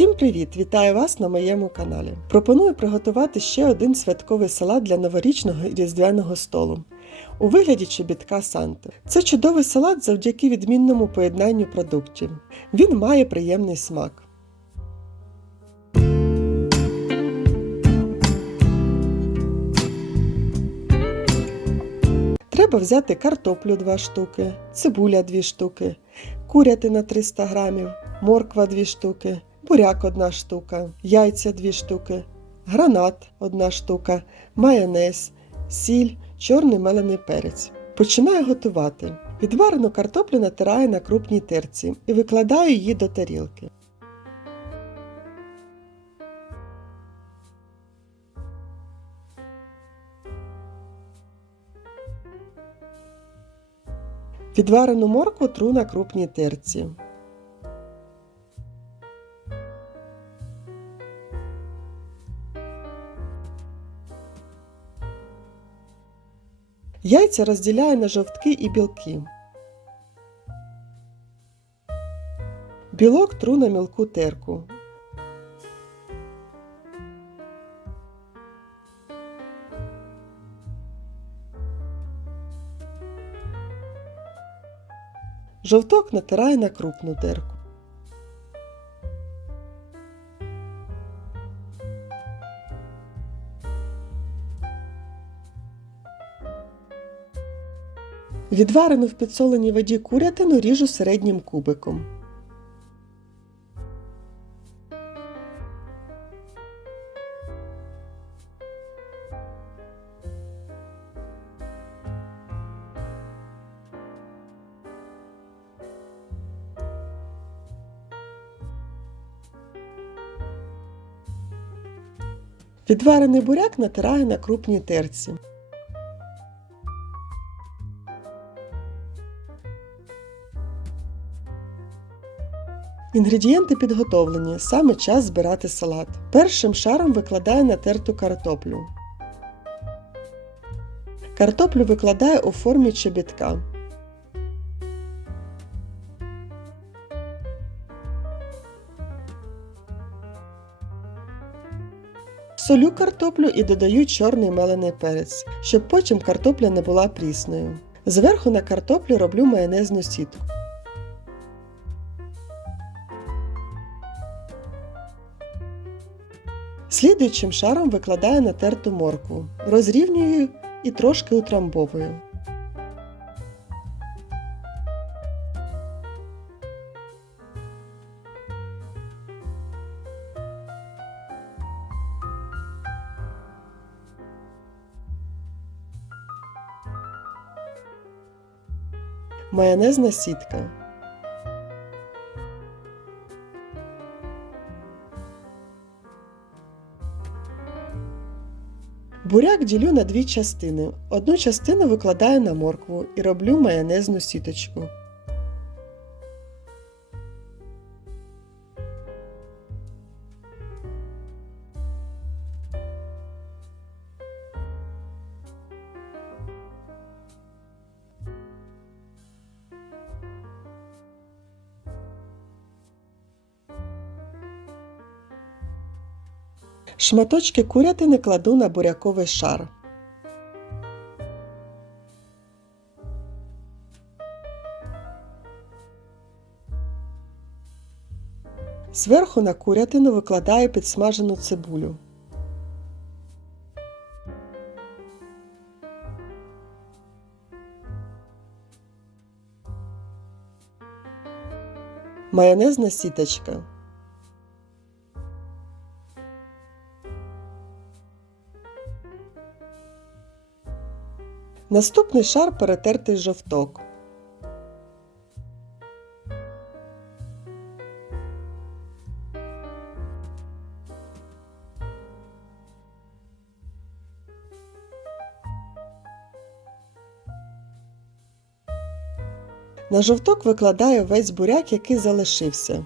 Всім привіт! Вітаю вас на моєму каналі. Пропоную приготувати ще один святковий салат для новорічного і різдвяного столу у вигляді чобітка Санти. Це чудовий салат завдяки відмінному поєднанню продуктів. Він має приємний смак. Треба взяти картоплю 2 штуки, цибуля 2 штуки, курятина 300 грамів, морква 2 штуки, буряк 1 штука, яйця 2 штуки, гранат 1 штука, майонез, сіль, чорний мелений перець. Починаю готувати. Відварену картоплю натираю на крупній терці і викладаю її до тарілки. Відварену моркву тру на крупній терці. Яйця розділяю на жовтки і білки. Білок тру на мілку терку. Жовток натираю на крупну терку. Відварену в підсоленій воді курятину ріжу середнім кубиком. Відварений буряк натираю на крупній терці. Інгредієнти підготовлені, саме час збирати салат. Першим шаром викладаю натерту картоплю. Картоплю викладаю у формі чобітка. Солю картоплю і додаю чорний мелений перець, щоб потім картопля не була прісною. Зверху на картоплю роблю майонезну сітку. Слідуючим шаром викладаю натерту моркву, розрівнюю і трошки утрамбовую. Майонезна сітка. Буряк ділю на дві частини. Одну частину викладаю на моркву і роблю майонезну сіточку. Шматочки курятини кладу на буряковий шар. Зверху на курятину викладаю підсмажену цибулю. Майонезна сіточка. Наступний шар перетертий жовток. На жовток викладаю весь буряк, який залишився.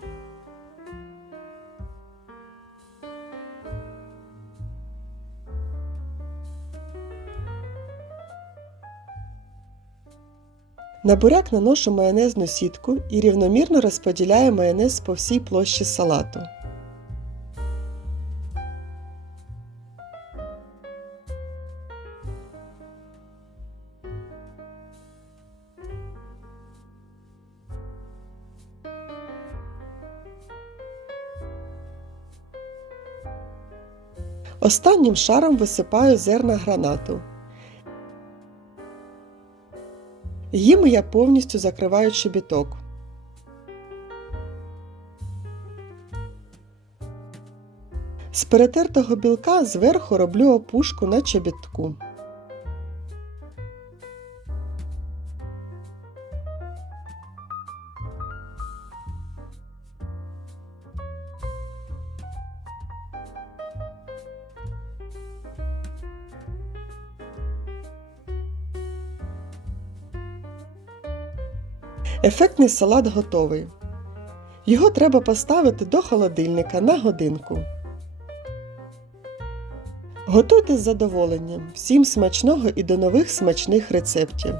На буряк наношу майонезну сітку і рівномірно розподіляю майонез по всій площі салату. Останнім шаром висипаю зерна гранату. Їм я повністю закриваю чобіток. З перетертого білка зверху роблю опушку на чобітку. Ефектний салат готовий. Його треба поставити до холодильника на годинку. Готуйте з задоволенням. Всім смачного і до нових смачних рецептів!